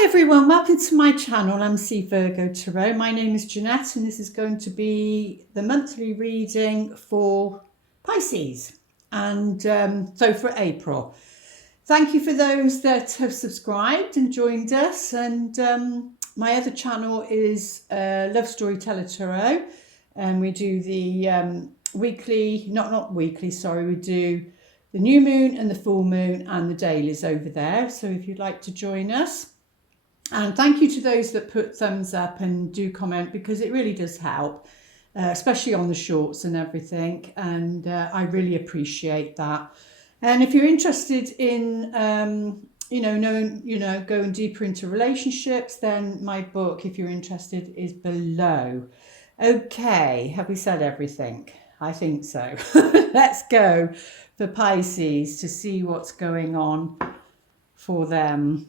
Hi everyone, welcome to my channel, MC Virgo Tarot. My name is Jeanette and this is going to be the monthly reading for Pisces and so for April. Thank you for those that have subscribed and joined us, and my other channel is Love Storyteller Tarot, and we do the weekly, not weekly, sorry, we do the new moon and the full moon and the dailies over there, so if you'd like to join us. And thank you to those that put thumbs up and do comment, because it really does help, especially on the shorts and everything. And I really appreciate that. And if you're interested in, going deeper into relationships, then my book, if you're interested, is below. Okay, have we said everything? I think so. Let's go for Pisces to see what's going on for them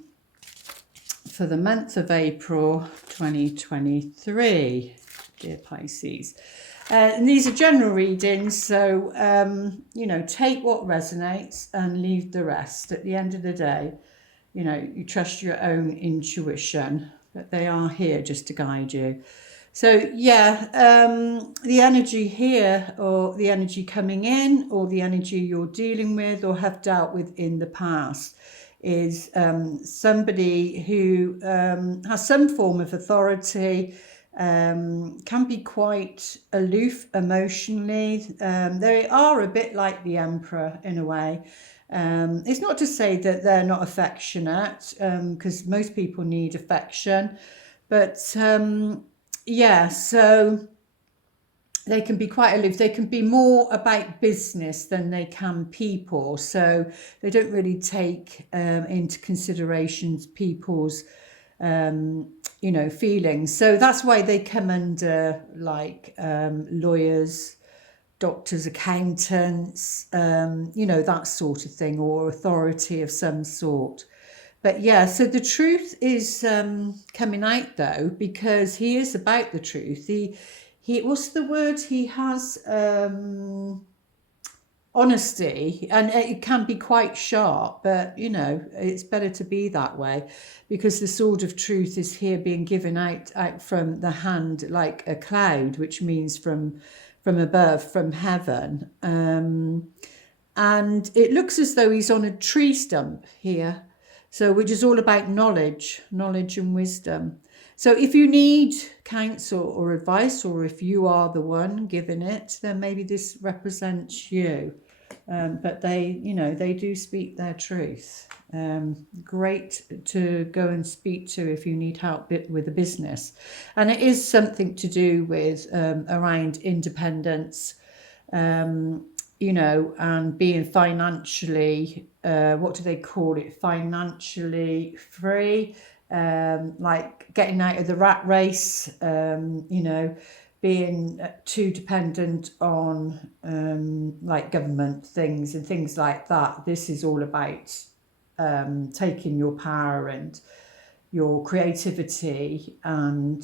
for the month of April 2023, dear Pisces. And these are general readings, so, take what resonates and leave the rest. At the end of the day, you trust your own intuition, but they are here just to guide you. So, the energy here, or the energy coming in, or the energy you're dealing with or have dealt with in the past, is somebody who has some form of authority, can be quite aloof emotionally. They are a bit like the Emperor in a way. It's not to say that they're not affectionate, because most people need affection, but so they can be quite aloof. They can be more about business than they can people. So they don't really take into consideration people's, feelings. So that's why they come under lawyers, doctors, accountants, that sort of thing, or authority of some sort. But so the truth is coming out though, because he is about the truth. He what's the word? He has honesty, and it can be quite sharp, but it's better to be that way, because the sword of truth is here being given out from the hand like a cloud, which means from above, from heaven. And it looks as though he's on a tree stump here, so which is all about knowledge and wisdom. So if you need counsel or advice, or if you are the one giving it, then maybe this represents you. But they do speak their truth. Great to go and speak to if you need help with a business. And it is something to do with around independence, and being financially, what do they call it? Financially free. Like getting out of the rat race, being too dependent on like government things and things like that. This is all about taking your power and your creativity, and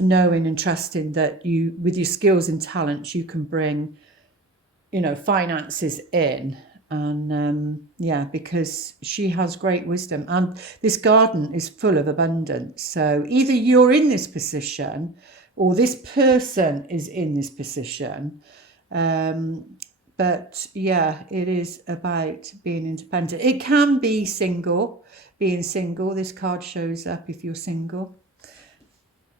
knowing and trusting that you, with your skills and talents, you can bring finances in. And because she has great wisdom, and this garden is full of abundance. So either you're in this position, or this person is in this position. But it is about being independent. It can be being single. This card shows up if you're single.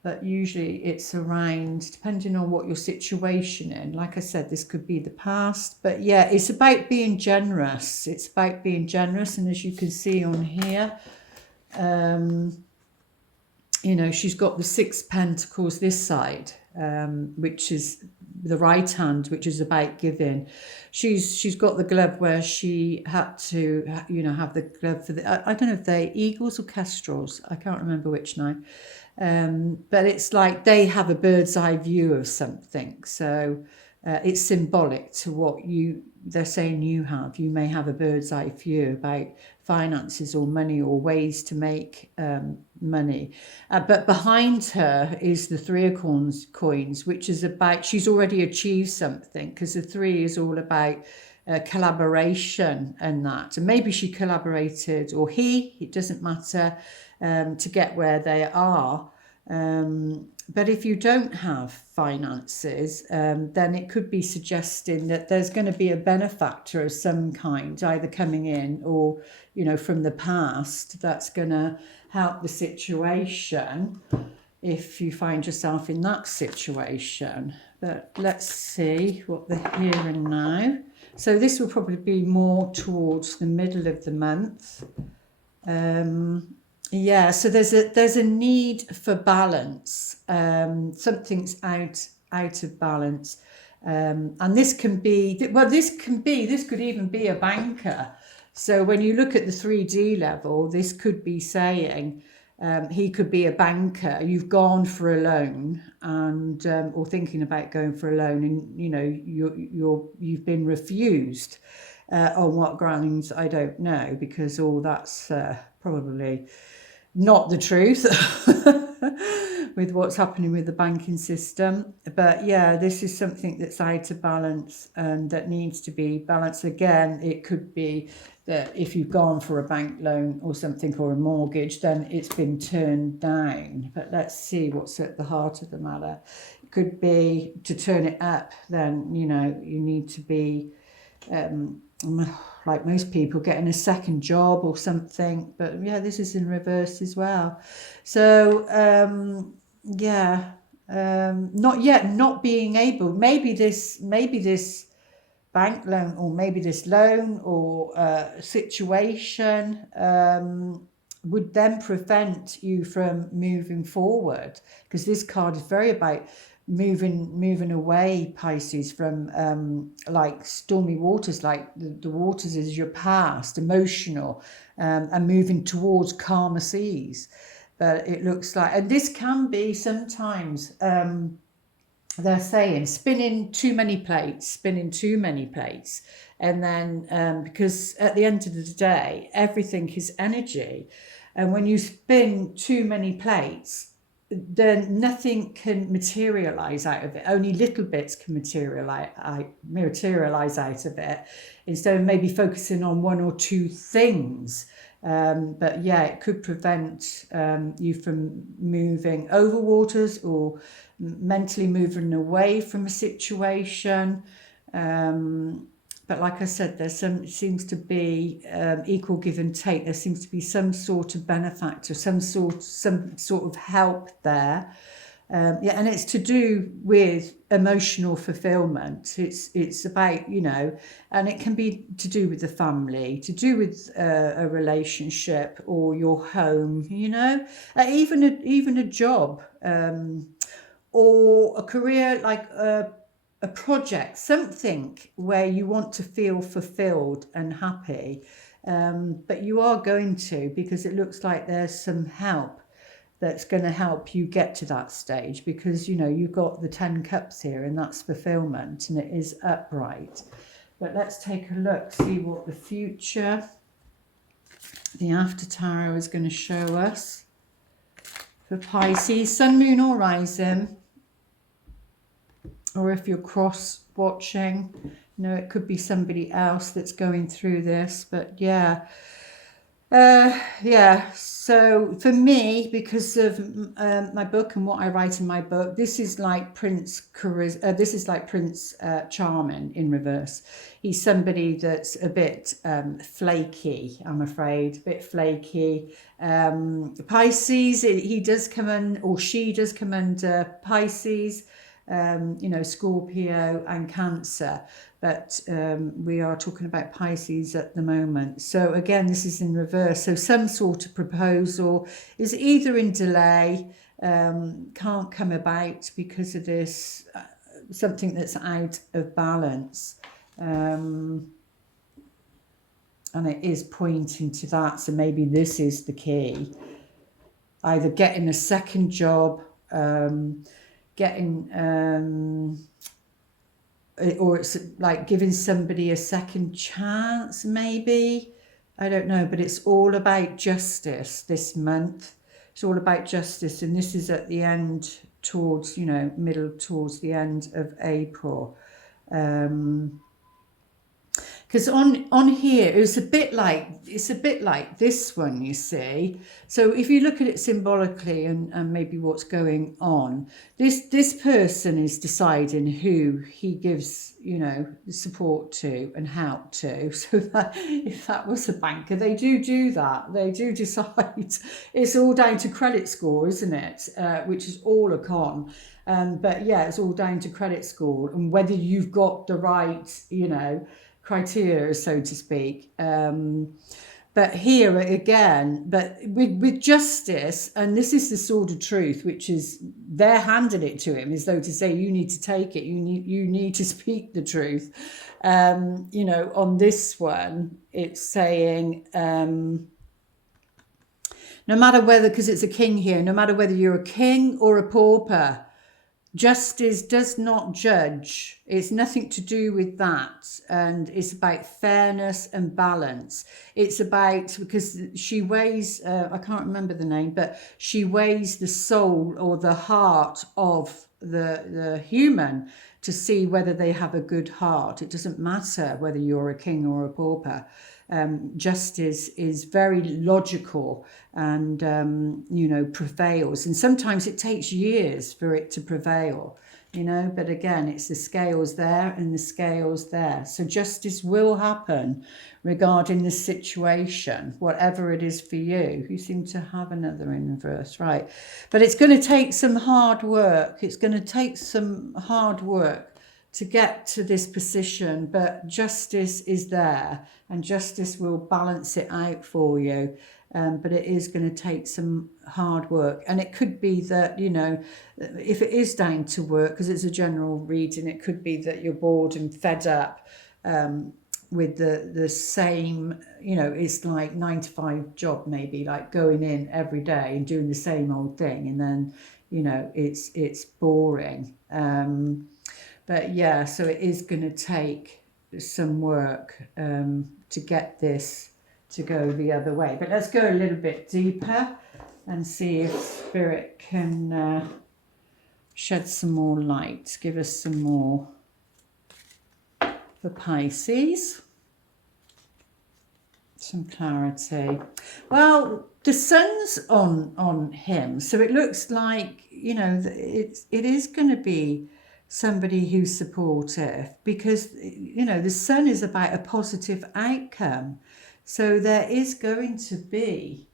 But usually it's around, depending on what your situation in. Like I said, this could be the past. But it's about being generous. It's about being generous. And as you can see on here, she's got the 6 pentacles this side, which is the right hand, which is about giving. She's got the glove where she had to, have the glove for the, I don't know if they're eagles or kestrels. I can't remember which now. But it's like they have a bird's eye view of something. So it's symbolic to what they're saying you have. You may have a bird's eye view about finances or money or ways to make money. But behind her is the 3 of coins, which is about, she's already achieved something, because the 3 is all about collaboration and that. And maybe she collaborated, or he, it doesn't matter, to get where they are. But if you don't have finances, then it could be suggesting that there's going to be a benefactor of some kind, either coming in or, you know, from the past, that's going to help the situation if you find yourself in that situation. But let's see what the here and now. So this will probably be more towards the middle of the month. Yeah, so there's a need for balance. Something's out of balance, and this could even be a banker. So when you look at the 3D level, this could be saying he could be a banker. You've gone for a loan, and or thinking about going for a loan, and you know you've been refused. On what grounds, I don't know, because that's probably not the truth with what's happening with the banking system. But yeah, this is something that's out of balance and that needs to be balanced. Again, it could be that if you've gone for a bank loan or something, or a mortgage, then it's been turned down. But let's see what's at the heart of the matter. It could be to turn it up, then, you know, you need to be like most people, getting a second job or something. But yeah, this is in reverse as well. So not being able, maybe this bank loan, or maybe this loan or situation would then prevent you from moving forward, because this card is very about moving away, Pisces, from like stormy waters, like the waters is your past, emotional, and moving towards calmer seas. But it looks like, and this can be sometimes, they're saying spinning too many plates, and then because at the end of the day, everything is energy, and when you spin too many plates, then nothing can materialize out of it. Only little bits can materialize out of it, instead of maybe focusing on one or two things. But yeah, it could prevent you from moving over waters, or mentally moving away from a situation. But like I said, seems to be equal give and take. There seems to be some sort of benefactor, some sort of help there. And it's to do with emotional fulfillment. It's about, you know, and it can be to do with the family, to do with a relationship or your home, you know, even a job, or a career, like a project, something where you want to feel fulfilled and happy. But you are going to, because it looks like there's some help that's going to help you get to that stage, because, you know, you've got the 10 cups here, and that's fulfillment, and it is upright. But let's take a look, see what the future, the after tarot, is going to show us for Pisces, sun, moon or rising. Or if you're cross watching, you know, it could be somebody else that's going through this. But yeah, so for me, because of my book and what I write in my book, this is like Prince Charming in reverse. He's somebody that's a bit flaky, I'm afraid, a bit flaky. Pisces, he does come in, or she does come under Pisces. You know, Scorpio and Cancer, but we are talking about Pisces at the moment. So again, this is in reverse. So some sort of proposal is either in delay, can't come about because of this, something that's out of balance. And it is pointing to that. So maybe this is the key. Either getting a second job, getting or it's like giving somebody a second chance, maybe, I don't know. But it's all about justice this month. It's all about justice, and this is at the end, towards, you know, middle towards the end of April. because on here it's a bit like this one, you see. So if you look at it symbolically and maybe what's going on, this person is deciding who he gives, you know, support to and help to. So that if that was a banker, they do that. They do decide. It's all down to credit score, isn't it? Which is all a con. But yeah, it's all down to credit score and whether you've got the right, you know, criteria, so to speak. But here again, but with justice, and this is the sword of truth, which is they're handing it to him as though to say, you need to take it, you need to speak the truth. You know, on this one, it's saying, no matter whether, because it's a king here, no matter whether you're a king or a pauper, justice does not judge. It's nothing to do with that. And it's about fairness and balance. It's about, because she weighs, I can't remember the name, but she weighs the soul or the heart of the human to see whether they have a good heart. It doesn't matter whether you're a king or a pauper. Justice is very logical and, you know, prevails. And sometimes it takes years for it to prevail, you know, but again, it's the scales there and the scales there. So justice will happen regarding this situation, whatever it is for you. You seem to have another in reverse, right? But it's going to take some hard work. It's going to take some hard work to get to this position, but justice is there and justice will balance it out for you. But it is going to take some hard work. And it could be that, you know, if it is down to work, because it's a general reading, it could be that you're bored and fed up with the same, you know, it's like 9 to 5 job, maybe like going in every day and doing the same old thing. And then, you know, it's boring. But yeah, so it is going to take some work to get this to go the other way. But let's go a little bit deeper and see if Spirit can shed some more light, give us some more for Pisces. Some clarity. Well, the sun's on him, so it looks like, you know, it is going to be somebody who's supportive, because, you know, the sun is about a positive outcome. So there is going to be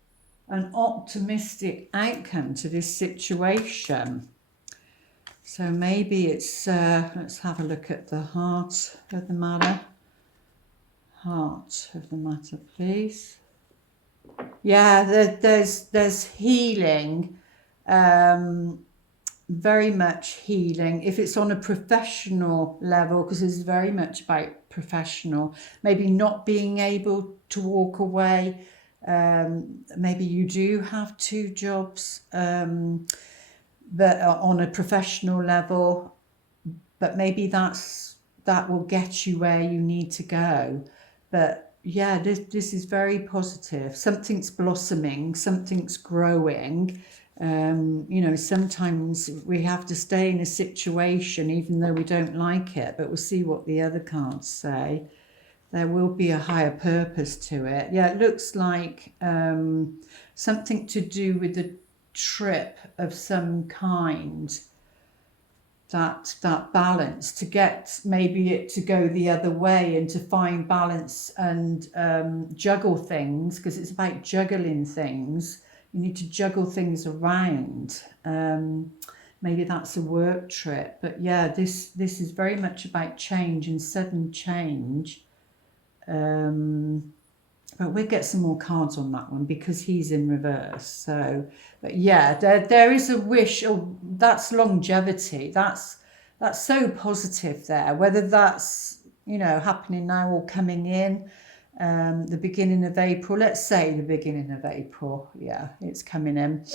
an optimistic outcome to this situation. So maybe it's, let's have a look at the heart of the matter. Heart of the matter, please. Yeah, there's healing. Very much healing. If it's on a professional level, because it's very much about professional, maybe not being able to walk away. Maybe you do have 2 jobs, but on a professional level, but maybe that will get you where you need to go. But yeah, this is very positive. Something's blossoming, something's growing. You know, sometimes we have to stay in a situation even though we don't like it, but we'll see what the other cards say. There will be a higher purpose to it. Yeah, it looks like something to do with a trip of some kind. That balance, to get maybe it to go the other way and to find balance and juggle things, because it's about juggling things. You need to juggle things around. Maybe that's a work trip, but yeah, this is very much about change and sudden change. But we'll get some more cards on that one because he's in reverse. So, but yeah, there is a wish. Oh, that's longevity. That's so positive there. Whether that's, you know, happening now or coming in, the beginning of April. Let's say the beginning of April. Yeah, it's coming in.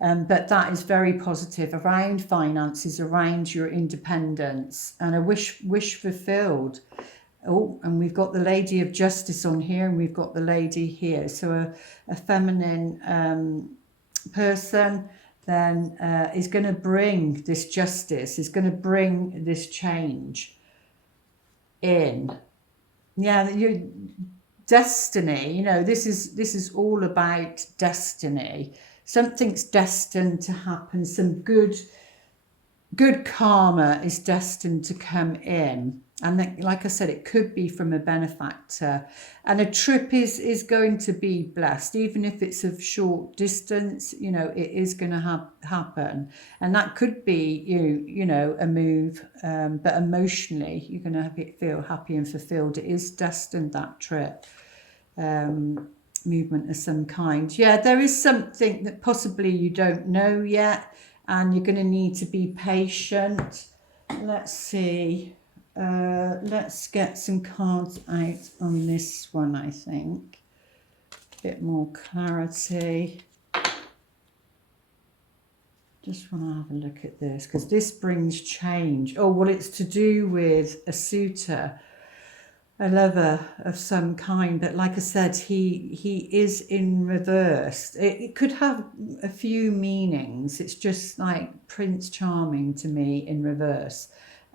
But that is very positive around finances, around your independence, and a wish fulfilled. Oh, and we've got the Lady of Justice on here, and we've got the lady here. So a feminine person then is going to bring this justice, is going to bring this change in. yeah, your destiny, you know, this is all about destiny. Something's destined to happen. Some good karma is destined to come in. And then, like I said, it could be from a benefactor. And a trip is going to be blessed, even if it's of short distance, you know, it is going to happen. And that could be you know, a move, but emotionally, you're going to feel happy and fulfilled. It is destined, that trip. Movement of some kind. Yeah, there is something that possibly you don't know yet, and you're going to need to be patient. Let's see. Let's get some cards out on this one, I think. A bit more clarity. Just want to have a look at this, because this brings change. Oh, well, it's to do with a suitor, a lover of some kind, but like I said, he is in reverse. It could have a few meanings. It's just like Prince Charming to me in reverse.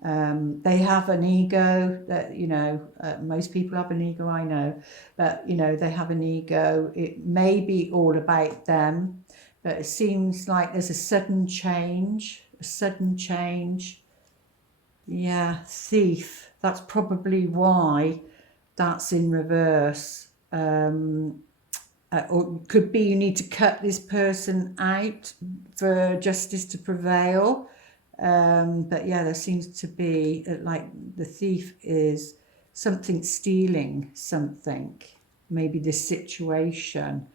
They have an ego that, you know, most people have an ego, I know, but, you know, they have an ego. It may be all about them, but it seems like there's a sudden change, Yeah, thief. That's probably why that's in reverse. Or it could be you need to cut this person out for justice to prevail. But yeah, there seems to be like the thief is something stealing something, maybe this situation.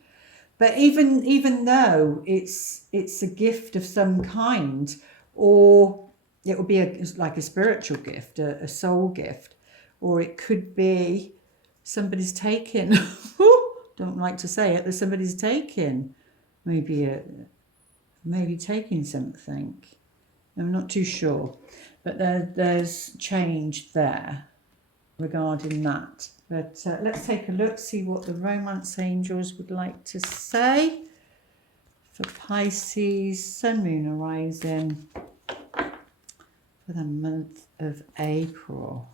But even though it's a gift of some kind, or it will be like a spiritual gift, a soul gift, or it could be somebody's taken. Don't like to say it, but somebody's taken, maybe taking something. I'm not too sure, but there's change there regarding that. But let's take a look, see what the romance angels would like to say for Pisces, Sun, Moon, or Rising for the month of April.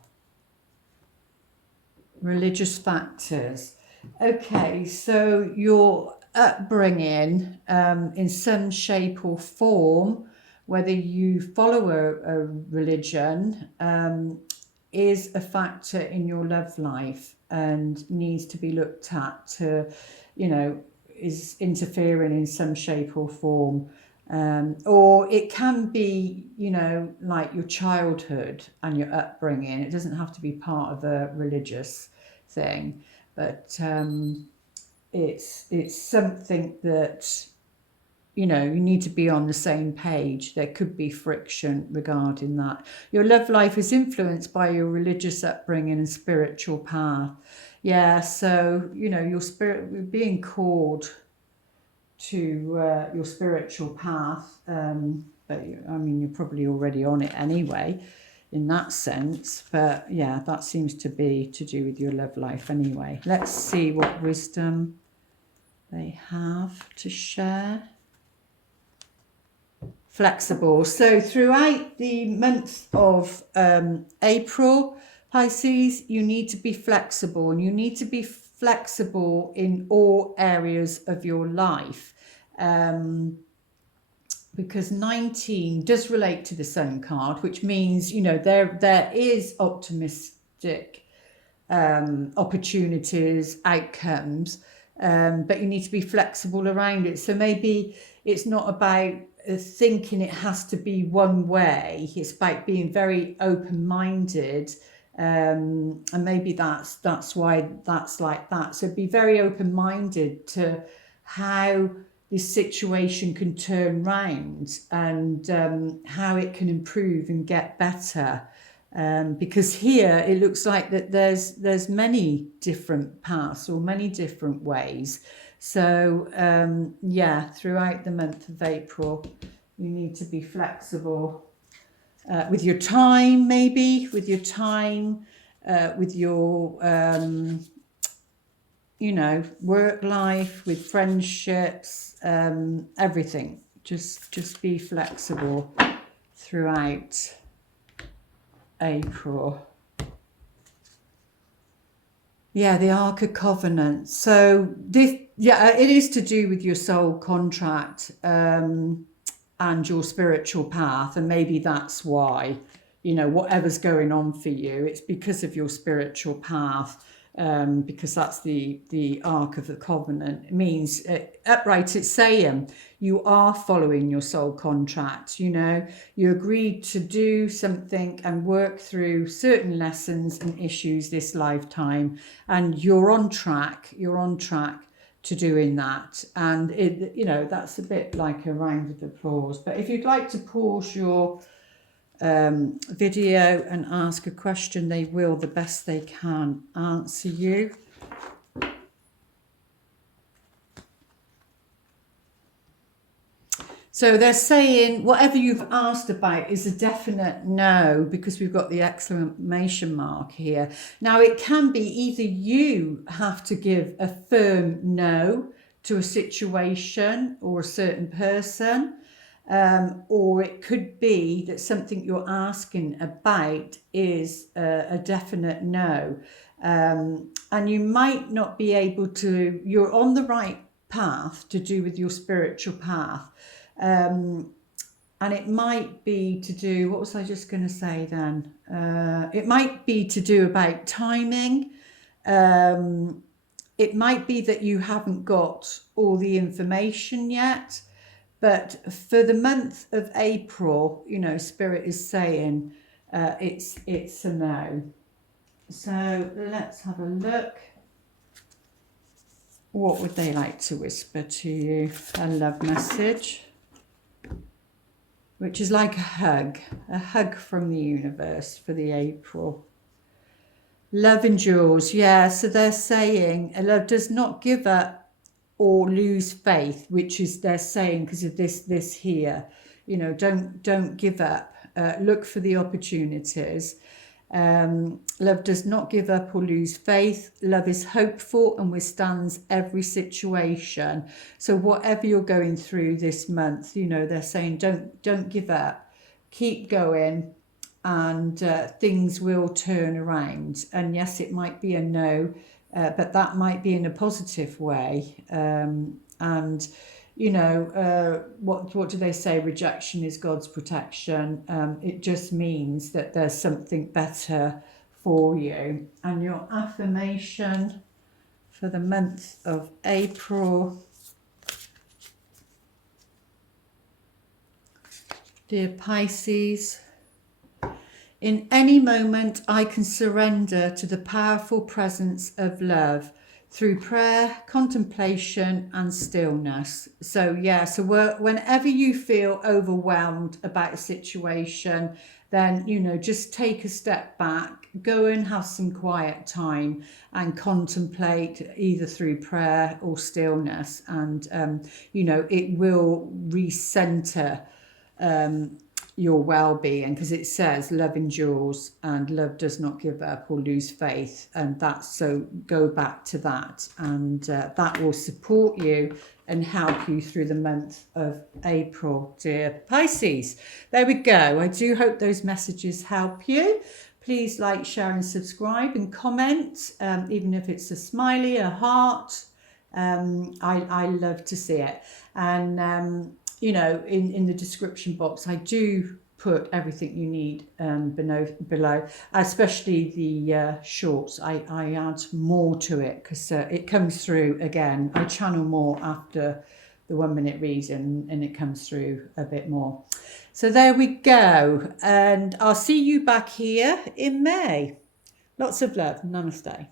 Religious factors. Okay, so your upbringing in some shape or form, whether you follow a religion, is a factor in your love life and needs to be looked at to, you know, is interfering in some shape or form. Or it can be, you know, like your childhood and your upbringing. It doesn't have to be part of a religious thing, but it's something that, you know, you need to be on the same page. There could be friction regarding that. Your love life is influenced by your religious upbringing and spiritual path. Yeah, so, you know, your spirit being called to your spiritual path, but I mean, you're probably already on it anyway in that sense, but yeah, that seems to be to do with your love life anyway. Let's see what wisdom they have to share. Flexible. So throughout the month of April, Pisces, you need to be flexible, and you need to be flexible in all areas of your life, because 19 does relate to the Sun card, which means, you know, there is optimistic opportunities, outcomes, but you need to be flexible around it. So maybe it's not about thinking it has to be one way. It's about being very open-minded, and maybe that's why that's like that. So be very open-minded to how this situation can turn round, and how it can improve and get better. Because here it looks like that there's many different paths or many different ways. So yeah, throughout the month of April, you need to be flexible with your time, maybe with your time, with your you know, work life, with friendships, everything. Just be flexible throughout April. Yeah, the Ark of Covenant. So this, yeah, it is to do with your soul contract and your spiritual path, and maybe that's why, you know, whatever's going on for you, it's because of your spiritual path. Because that's the Ark of the Covenant. It means upright. It's saying you are following your soul contract. You know, you agreed to do something and work through certain lessons and issues this lifetime, and you're on track. You're on track to doing that, and it, you know, that's a bit like a round of applause. But if you'd like to pause your video and ask a question, they will the best they can answer you. So they're saying whatever you've asked about is a definite no, because we've got the exclamation mark here. Now it can be either you have to give a firm no to a situation or a certain person, or it could be that something you're asking about is a definite no. And you might not be able to, you're on the right path to do with your spiritual path. And it might be to do, what was I just going to say then? It might be to do about timing. It might be that you haven't got all the information yet. But for the month of April, you know, Spirit is saying it's a no. So let's have a look. What would they like to whisper to you? A love message, which is like a hug from the universe for the April. Love endures, yeah. So they're saying love does not give up or lose faith, which is they're saying because of this here, you know, don't give up, look for the opportunities. Love does not give up or lose faith. Love is hopeful and withstands every situation. So whatever you're going through this month, you know, they're saying don't give up, keep going, and things will turn around. And yes, it might be a no, but that might be in a positive way. And you know, what do they say? Rejection is God's protection. It just means that there's something better for you. And your affirmation for the month of April. Dear Pisces, in any moment I can surrender to the powerful presence of love through prayer, contemplation and stillness. So yeah, so whenever you feel overwhelmed about a situation, then, you know, just take a step back, go and have some quiet time and contemplate either through prayer or stillness. And, you know, it will recenter your well-being, because it says love endures and love does not give up or lose faith, and that's, so go back to that, and that will support you and help you through the month of April, dear Pisces. There we go. I do hope those messages help you. Please like, share and subscribe and comment, even if it's a smiley, a heart. I love to see it. And you know, in the description box, I do put everything you need below, especially the shorts. I add more to it because it comes through again. I channel more after the 1 minute reading, and it comes through a bit more. So there we go. And I'll see you back here in May. Lots of love. Namaste.